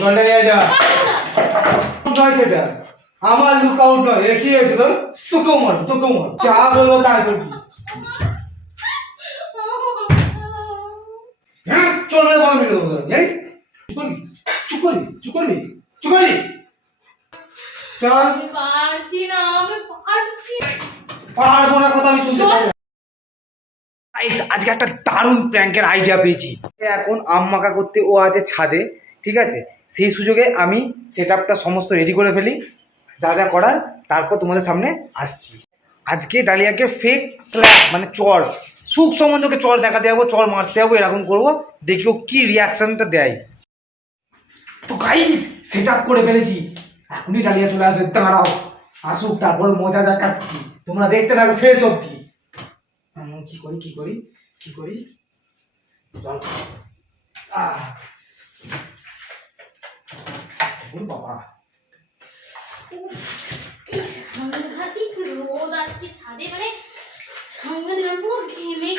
জলটা নিয়ে যা। নয় সেটা আমার লুকআউট নয়। এ কি হয়েছে তোর? তোকেও মার যা বলবো তাই করবি। হ্যাঁ চল রে বাবা মেরে দেবো জানিস। চুপ করবি চল। আমি পারছি না, পারবো না কথা আমি শুনতে চাই না। আজকে একটা দারুণ প্র্যাঙ্কের আইডিয়া পেয়েছি। এখন আম্মাকা করতে ও আছে ছাদে, ঠিক আছে? সেই সুযোগে আমি সেট আপটা সমস্ত রেডি করে ফেলি, যা যা করার, তারপর তোমাদের সামনে আসছি। আজকে ডালিয়াকে ফেক স্ল্যাপ মানে চর, সুখ সম্বন্ধকে চর দেখাতে যাবো, চর মারতে যাবো, এরকম করবো, দেখি ও কি রিয়াকশনটা দেয়। তো গাইস সেট আপ করে ফেলেছি, এখনই ডালিয়া চলে আসবে, দাঁড়াও আসুক তারপর মজা দেখাচ্ছি, তোমরা দেখতে থাকো শেষ অবধি। কি করি চল। বাবা সাংঘাতিক রোদ আজকে ছাদে, মানে সাংঘাতিক, পুরো ঘেমে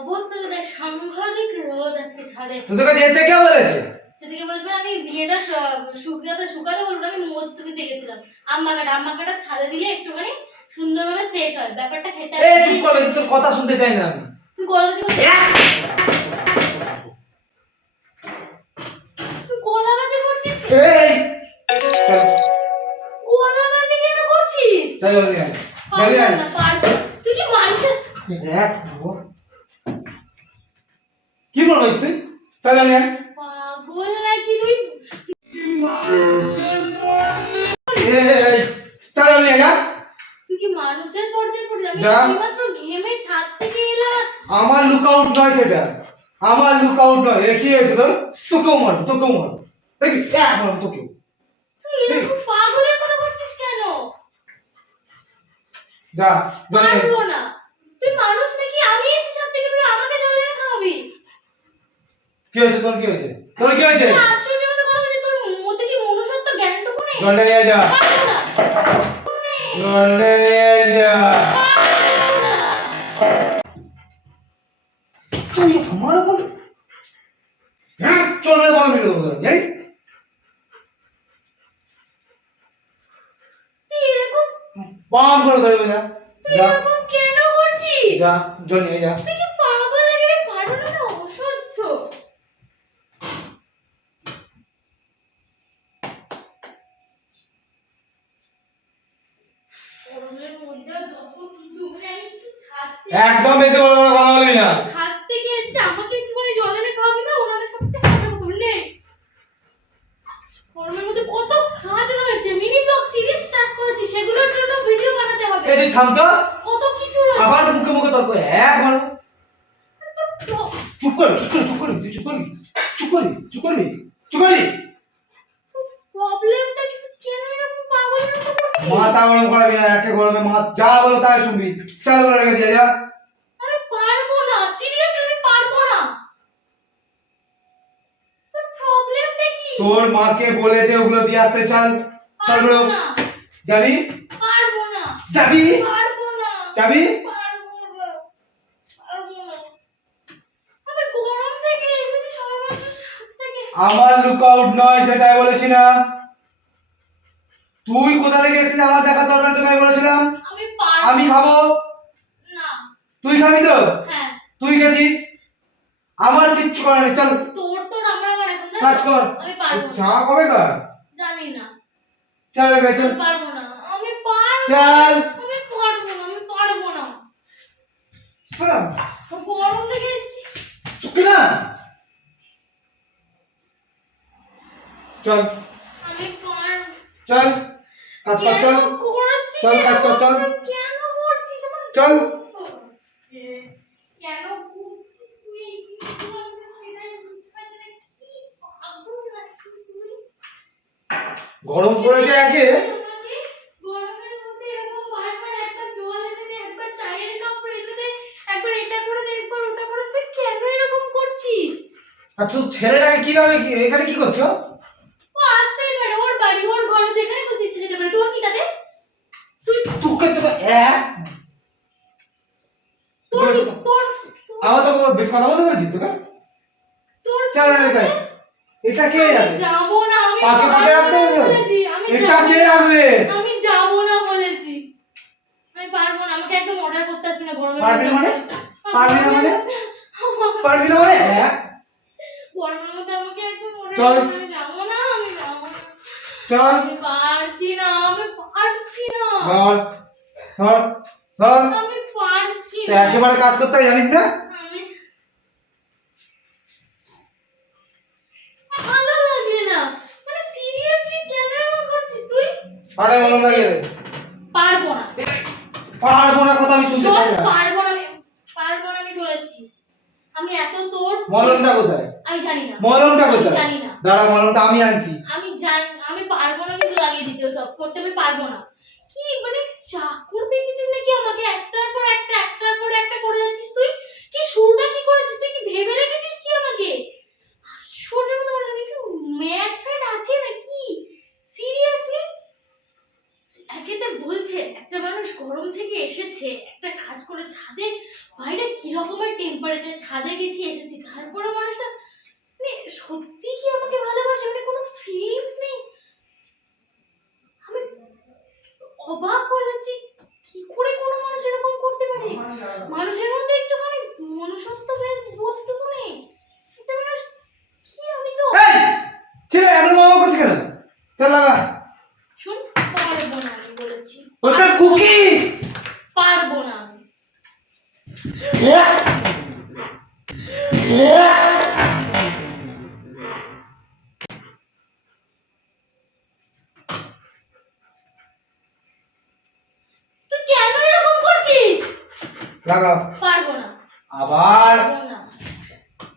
অবস্থাটা দেখ, সাংঘাতিক রোদ আজকে ছাদে। তোদেরকে যেতে কে বলেছে? সেদিকে বলেছিল আমি বিয়েটা শুকাতে বলবো, আমি মস্তিতে দেখেছিলাম আম্মাকাটা ছাদে দিলে একটুখানি সুন্দরভাবে সেট হয় ব্যাপারটা। খেতে এই চুপ কর, বেশি তোর কথা শুনতে চাই না আমি। তুই গলাবাজি করছিস। এই চল গলাবাজি কেন করছিস? চল জলদি আয়। তুই কি মানুষের দেখ কি বলছিস তুই? চল জলদি আয়। পাগল নাকি তুই? এই চল জলদি আয়। তুই কি মানুষের পর্যায়ে পড়ে? আমি মাত্র ঘেমে ছাদ থেকে এলাম। আমার লুকআউট নয় সেটা, আমার লুকআউট নয়। এ কি হয়েছে তোর? তোকেও মার দেখি এক মার তোকে। তুই এরকম পাগলের কথা করছিস কেন? যা পারবো না। তুই মানুষ নাকি? আমি এসে ছাদ থেকে, তুই আমাকে জল এনে খাওয়াবি? কি হয়েছে তোর? কি হয়েছে? আশ্চর্যের মতো কথা বলছিস। তোর মতে কি মনুষ্যত্ব জ্ঞানটুকু নেই? জলটা নিয়ে যা। পারবো না। জলটা নিয়ে যা। তুই আমার উপর হ্যাঁ চল রে বাবা মেরে দেবো জানিস। তুই এরকম বাম করে ধরে যা। এরকম কেন করছিস? যা জল নিয়ে যা। তুই কি পাগল নাকি রে? পারবো না, অসহ্য। গরমের মধ্যে যত কিছু, মানে আমি একটু ছাদ থেকে একদম বেশি বড় বড় কথা বলবি না। ছাদ থেকে এসেছি, আমাকে একটুখানি জল এনে খাওয়াবি না? ওনাদের সবচেয়ে খারাপ করলে গরমের মধ্যে কত কাজ রয়েছে, মিনি ব্লগ সিরিজ স্টার্ট করেছি, সেগুলোর জন্য ভিডিও বানাতে হবে। এই তুই থাম তো, কত কিছু রয়েছে। আবার মুখে তর্ক এক মারো। চুপ কর তুই চুপ করবি। প্রবলেমটা কি? তুই কেন এরকম পাগলের মতো করছিস? মাথা গরম করাবি না, একে গরমে মা যা বলো তাই শুনবি। চল করে রেখে দিয়ে যা। আমি পারবো না, সিরিয়াসলি আমি পারবো না। তোর প্রবলেমটা কি? তোর মাকে বলে দে ওগুলো দিয়ে আসতে। চল পারবো বলো। না। যাবি? পারবো না। যাবি? পারবো না। যাবি? পারবো না। আমি গরম থেকে এসেছি সবেমাত্র ছাদ থেকে। আমার লুকআউট নয় সেটাই বলেছি না? তুই কোথা থেকে এসেছিস আমার দেখার দরকার তো নাই বলেছিলাম। আমি পারবো আমি খাবো না। তুই খাবি তো? হ্যাঁ। তুই গেছিস, আমার কিচ্ছু করার নেই। চল তোর আমার এখন না। কাজ কর। আমি পারবো না। চা কবে কর? জানি না। চল রে চল। আমি পারবো না। আমি পারবো চল। আমি পারবো না। চল গরম থেকে এসেছি। চুপ না। চল আমি পারবো। চল কাজ কর। চল চল কাজ কর। চল কেন করছিস? চল। কেন করছিস তুই এই জিনিসগুলো? আমি তো সেটাই বুঝতে পারছি না। কি পাগল নাকি তুই? গরম পড়েছে একে। আমাকে গরমের মধ্যে এরকম বারবার একবার জল এনে দে, একবার চায়ের কাপ এনে দে, একবার এটা করে দে, একবার ওটা করে দে। তুই কেন এরকম করছিস? আচ্ছা ছেলেটাকে এখানে কি করছো? ও আসতেই পারে, ওর বাড়ি, ওর ঘর, যেখানে খুশি ইচ্ছে যেতে পারে। তোর কি তাতে? তোকে তো তোর আমার তো বেশ কথা বলতে বলেছি তোকে? তোর চল না এটা। এটা কে যাবে? যাবো না, আমি পাকে পাকে রাখতে হবে? বলেছি, আমি এটা যাবো কে না। রাখবে? আমি যাবো না বলেছি। আমি পারবো না, আমাকে একদম অর্ডার করতে আসবি না গরমে। পারবি না মানে? পারবি না মানে? পারবি না মানে? হ্যাঁ গরমের মধ্যে আমাকে একদম order চল। করতে, আমি যাবো না, আমি যাবো না। চল আমি পারছি না, আমি পারছি না। ধর ধর ধর। আমি পারছি তুই না। একেবারে কাজ করতে হয় জানিস না? আমি ভালো লাগে না, মানে সিরিয়াসলি কেন এমন করছিস তুই? আরে মলম লাগিয়ে দে। পারবো না। পারবো না কথা আমি শুনতে শোন, চাই না। পারবো না, পারবো না আমি বলেছি। আমি এত তোর মলমটা কোথায়? আমি জানি না। মলমটা আমি কোথায়? জানি না। দাঁড়া মলমটা আমি আনছি। আমি জানি, আমি পারবো না কিন্তু লাগিয়ে দিতে সব করতে, আমি পারবো না। কি মানে চাকর পেয়েছিস নাকি আমাকে? একটার পর একটা, একটার পর একটা করে যাচ্ছিস তুই। কি শুরুটা কি করেছিস তুই? কি ভেবে রেখেছিস কি আমাকে? আশ্চর্যের মতো মানুষ, আমি কি ম্যাড ফ্যাড আছে নাকি? সিরিয়াসলি একেতে বলছে একটা মানুষ গরম থেকে এসেছে, একটা কাজ করে ছাদে, বাইরে কি রকমের টেম্পারেচার, ছাদে গেছি এসেছি, তারপরে মানুষটা মানে সত্যি কি আমাকে ভালোবাসে, মানে কোনো ফিলিংস নেই। আমি অবাক হয়ে যাচ্ছি, কি করে কোনো মানুষ এরকম করতে পারে? মানুষের মধ্যে একটুখানি মনুষ্যত্ব বোধটুকু নেই? একটা মানুষ কি, আমি তো এই ছেলে এমন মামা করছিস কেন? চল লাগা। শোন, পারবো না আমি বলেছি। ওটা কুকি। পারবো না আমি। তুই কেন এরকম করছিস? লাগা। পারবো না, আবার পারবো না,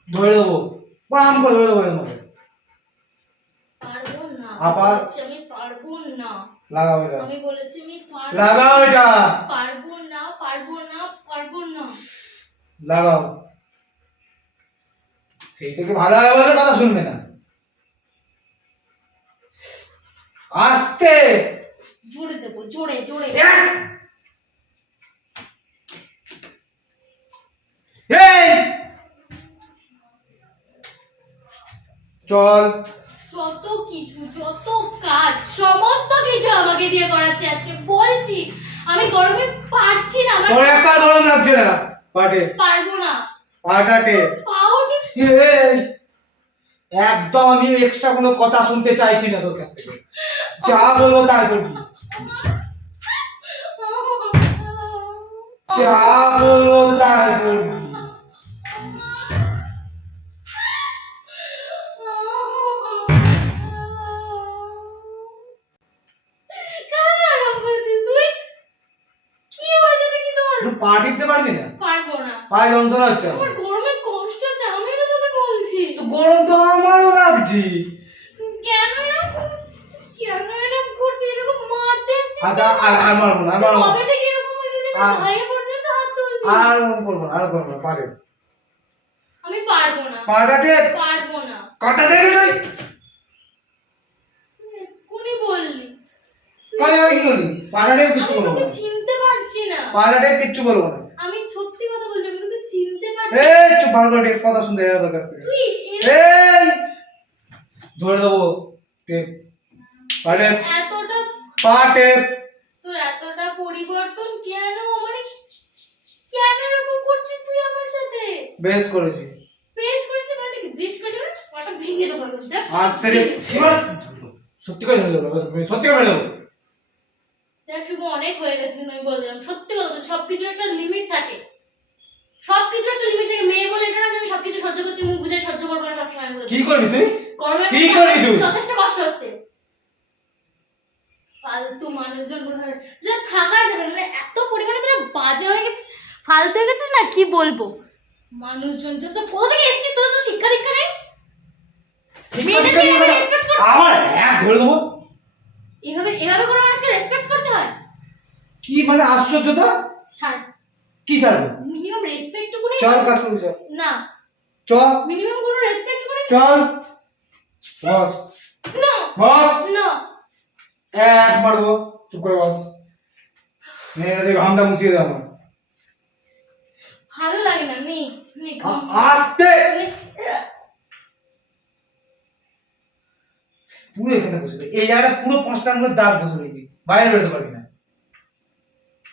ধরে দেবো। বাম করে ধরে দেবো এর মধ্যে। পারবো না। আবার? বলেছি আমি পারবো না। লাগাও এটা। আমি বলেছি আমি পারবো লাগাও এটা। পারবো না, পারবো না, পারবো না। লাগাও। সেই থেকে ভালো হয় বলে কথা শুনবে না। আস্তে। জোরে দেবো, জোরে জোরে। এই চল। যত কিছু, যত কাজ, সমস্ত কিছু আমাকে দিয়ে করাচ্ছে আজকে। বলছি আমি গরমে পারছি না, আমার তোর একটা গরম লাগছে না পাটে। পারবো না। পাটাটে। পাও ঠিক এই একদম আমি এক্সট্রা কোনো কথা শুনতে চাইছি না তোর কাছ থেকে। যা বলবো তাই করবি। যা বলবো তাই করবি। কেন এরকম করছিস তুই? কি হয়েছে নাকি তোর? তুই পা টিপতে পারবি না? পারবো না। পায়ে যন্ত্রণা হচ্ছে আমার। আমার গরমে কষ্ট হচ্ছে, আমি তো তোকে বলছি। তো গরম তো আমারও লাগছে। তুই কেন এরকম করছিস? তুই কেন এরকম করছিস? এরকম মারতে আসছিস আচ্ছা কেন? আর মারবো না, আর তুই মারবো না। কবে থেকে এরকম হয়েছে যে আমার আর- ভাইয়ে পর্যন্ত হাত তুলছিস? আর করবো না, আর করবো না, পারে। আমি পারবো না, পাটাটে পারবো না। কাটা থেকে তুই। এক্ষুনি বললি। কালে আমি কি করবি? পাটাটে আমি কিচ্ছু বলবো তোকে না। চিনতে পারছি না। পাটাটে কিচ্ছু বলবো না। আমি সত্যি কথা বলছি, আমি তোকে চিনতে পারছি না। এই চুপ ভালো করে টেপ কথা শুনতে হয় তোর কাছ থেকে। তুই এই ধরে দেবো টেপ। পাটে এতটা, পা টেপ। তোর এতটা পরিবর্তন কেন? মানে কেন এরকম করছিস তুই আমার সাথে? বেশ করেছি। বেশ করেছিস মানে কি? বেশ করেছিস মানে ওটা ভেঙে দেবো আমি, দেখ। আস্তে রে। এবার সত্যি করে ধরে দেবো, সত্যি করে দেবো। দেখ শুভ, অনেক হয়ে গেছে কিন্তু আমি বলে দিলাম সত্যি কথা বলছি, সবকিছুর একটা লিমিট থাকে। সবকিছুর একটা লিমিট থাকে। মেয়ে বলে এটা না যে আমি সবকিছু সহ্য করছি, মুখ বুঝে সহ্য করবো না সবসময়। আমি বলে কি করবি তুই? গরমের কি মধ্যে করবি আমার তুই? যথেষ্ট কষ্ট হচ্ছে। ফালতু মানুষজন বলে যে থাকা যাবে না, মানে এত পরিমাণে তোরা বাজে হয়ে গেছিস, ফালতু হয়ে গেছিস না, কি বলবো। মানুষজন যে তো কোথা থেকে এসেছিস, তোদের তো শিক্ষা দীক্ষা নেই। মেয়েদেরকে এভাবে respect করতে হয়? আমার এক ধরে দেবো। এভাবে এভাবে কোনো মানুষকে রেসপেক্ট করতে হয়? কি মানে আশ্চর্য তো। ছাড়, কি ছাড়বো? মিনিমাম রেসপেক্ট টুকু নেই? চল কাজ করবি চল। না, চল মিনিমাম কোনো রেসপেক্ট টুকু নেই? চল। বস না বস। না, এক মারবো। চুপ করে বস। নে নে ঘামটা মুছিয়ে দে আমার। ভালো লাগে না, নেই আস্তে পুরো এখানে বসে থাকবি। এই জায়গাটা পুরো 5টা আঙুলের দাগ বসে দেখবি, বাইরে বেরোতে পারবি না।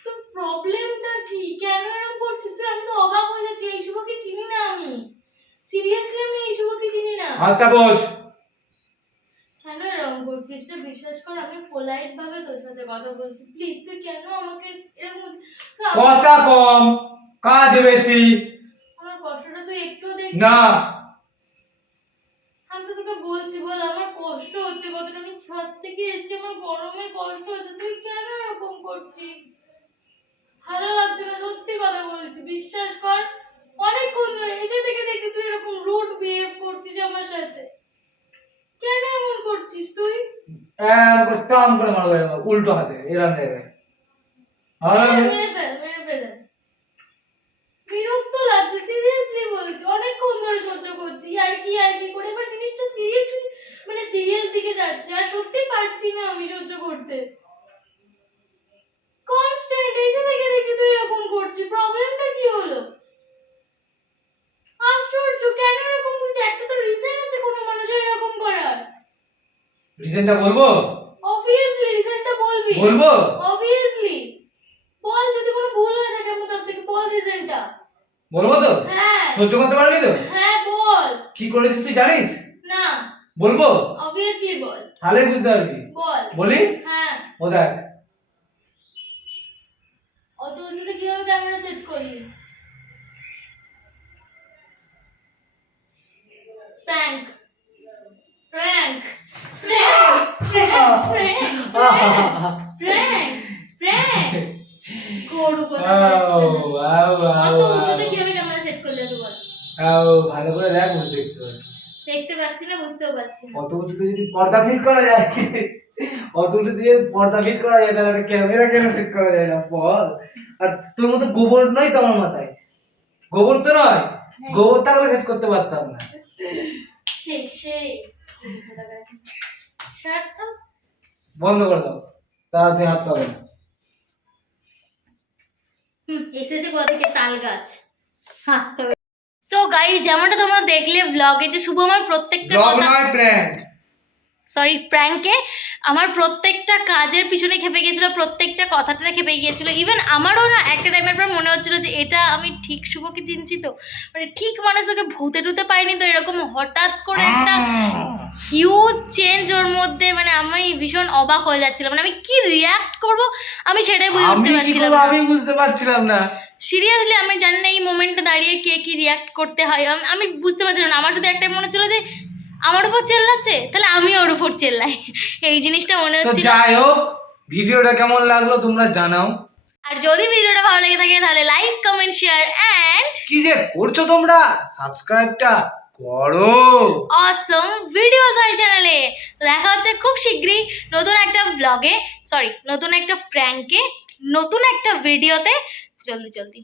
তো প্রবলেমটা কি, কেন এরকম করছিস তুই? আমি তো অবাক হয়ে যাচ্ছি, এই শুভকে চিনি না আমি, সিরিয়াসলি আমি এই শুভকে চিনি না। হাতটা বোঝ। কেন এরকম করছিস তুই? বিশ্বাস কর আমি পোলাইট ভাবে তোর সাথে কথা বলছি, প্লিজ তুই কেন আমাকে এরকম কথা কম, কাজ বেশি। আমার কষ্টটা তুই একটু দেখ না আমি তো তোকে বলছি, বল আমার কষ্ট হচ্ছে কতটা, আমি ছাদ থেকে এসেছি, আমার গরমে কষ্ট হচ্ছে, তুই কেন এরকম করছিস? ভালো লাগছে না, সত্যি কথা বলছি, বিশ্বাস কর। অনেকক্ষণ ধরে এসে থেকে দেখছি তুই এরকম রুড বিহেভ করছিস আমার সাথে, কেন এমন করছিস তুই? টান করে মারবো এরকম, উল্টো হাতে এরকম দেবে। মেরে ফেল। বিরক্ত লাগছে, সিরিয়াসলি বলছি, অনেকক্ষণ ধরে সহ্য করছি, আর কি করে এবার জিনিসটা সিরিয়াসলি মানে সিরিয়াস দিকে যাচ্ছে, আর সত্যি পারছি না আমি সহ্য করতে। কনস্ট্যান্ট এসে থেকে দেখি তুই এরকম করছিস, প্রবলেমটা কি হলো? আশ্চর্য, কেন এরকম করছিস? একটা তো রিজন আছে কোনো মানুষের এরকম করার। রিজনটা বলবো? অবভিয়াসলি রিজনটা বলবি। বলবো? অবভিয়াসলি বল, যদি কোনো ভুল হয়ে থাকে আমার তরফ থেকে বল রিজনটা। বলবো তো? হ্যাঁ সহ্য করতে পারবি তো? হ্যাঁ বল। কি করেছিস তুই জানিস? না। বলবো? অবভিয়াসলি বল। তাহলে বুঝতে পারবি। বল। বলি? হ্যাঁ। ও দেখ অত উঁচুতে কিভাবে ক্যামেরা সেট করি? প্র্যাঙ্ক প্র্যাঙ্ক গরু কথা অত উঁচুতে কিভাবে ক্যামেরা সেট করলে তো বল। ভালো করে দেখ, বুঝতে দেখতে পারবি। দেখতে পাচ্ছি না, বুঝতেও পারছি না। অত উঁচুতে যদি পর্দা ফিট করা যায়, অত উঁচুতে যদি পর্দা ফিট করা যায়, তাহলে একটা ক্যামেরা কেন সেট করা যায় না বল? আর তোর মতো গোবর নয় তো আমার মাথায়, গোবর তো নয়, গোবর থাকলে সেট করতে পারতাম না। সেই শার্ট তো বন্ধ করে দাও, তাড়াতাড়ি হাত পাবে না। এসেছে কোথা থেকে? তাল গাছ। সো গাইস, যেমনটা তোমরা দেখলে ব্লগে, যে শুভ আমার প্রত্যেকটা কথা, প্র্যাঙ্কে আমার প্রত্যেকটা কাজের পিছনে খেপে গিয়েছিল, প্রত্যেকটা কথাতে খেপে গিয়েছিল। ইভেন আমারও না একটা টাইমের পর মনে হচ্ছিল যে এটা আমি ঠিক শুভকে চিনছি তো, মানে ঠিক মানুষকে ভূতে টুতে পাইনি তো, এরকম হঠাৎ করে একটা হিউজ চেঞ্জ ওর মধ্যে, মানে আমি ভীষণ অবাক হয়ে যাচ্ছিলাম, মানে আমি কি রিয়াক্ট করব আমি সেটাই বুঝতে পারছিলাম না। সিরিয়াসলি আমি জানি না এই মোমেন্টে দাঁড়িয়ে কে কি রিয়াক্ট করতে হয়, আমি বুঝতে পারছিলাম না। আমার শুধু একটাই মনে ছিল যে আমার উপর চেল্লাচ্ছে, তাহলে আমি ওর উপর চেল্লাই, এই জিনিসটা মনে হচ্ছে। যাই হোক, ভিডিওটা কেমন লাগলো তোমরা জানাও, আর যদি ভিডিওটা ভালো লেগে থাকে তাহলে লাইক কমেন্ট শেয়ার এন্ড কি যে করছো তোমরা, সাবস্ক্রাইবটা করো। অসম ভিডিওস হয় চ্যানেলে। দেখা হচ্ছে খুব শীঘ্রই নতুন একটা ব্লগে, নতুন একটা প্র্যাঙ্কে, নতুন একটা ভিডিওতে, জলদি।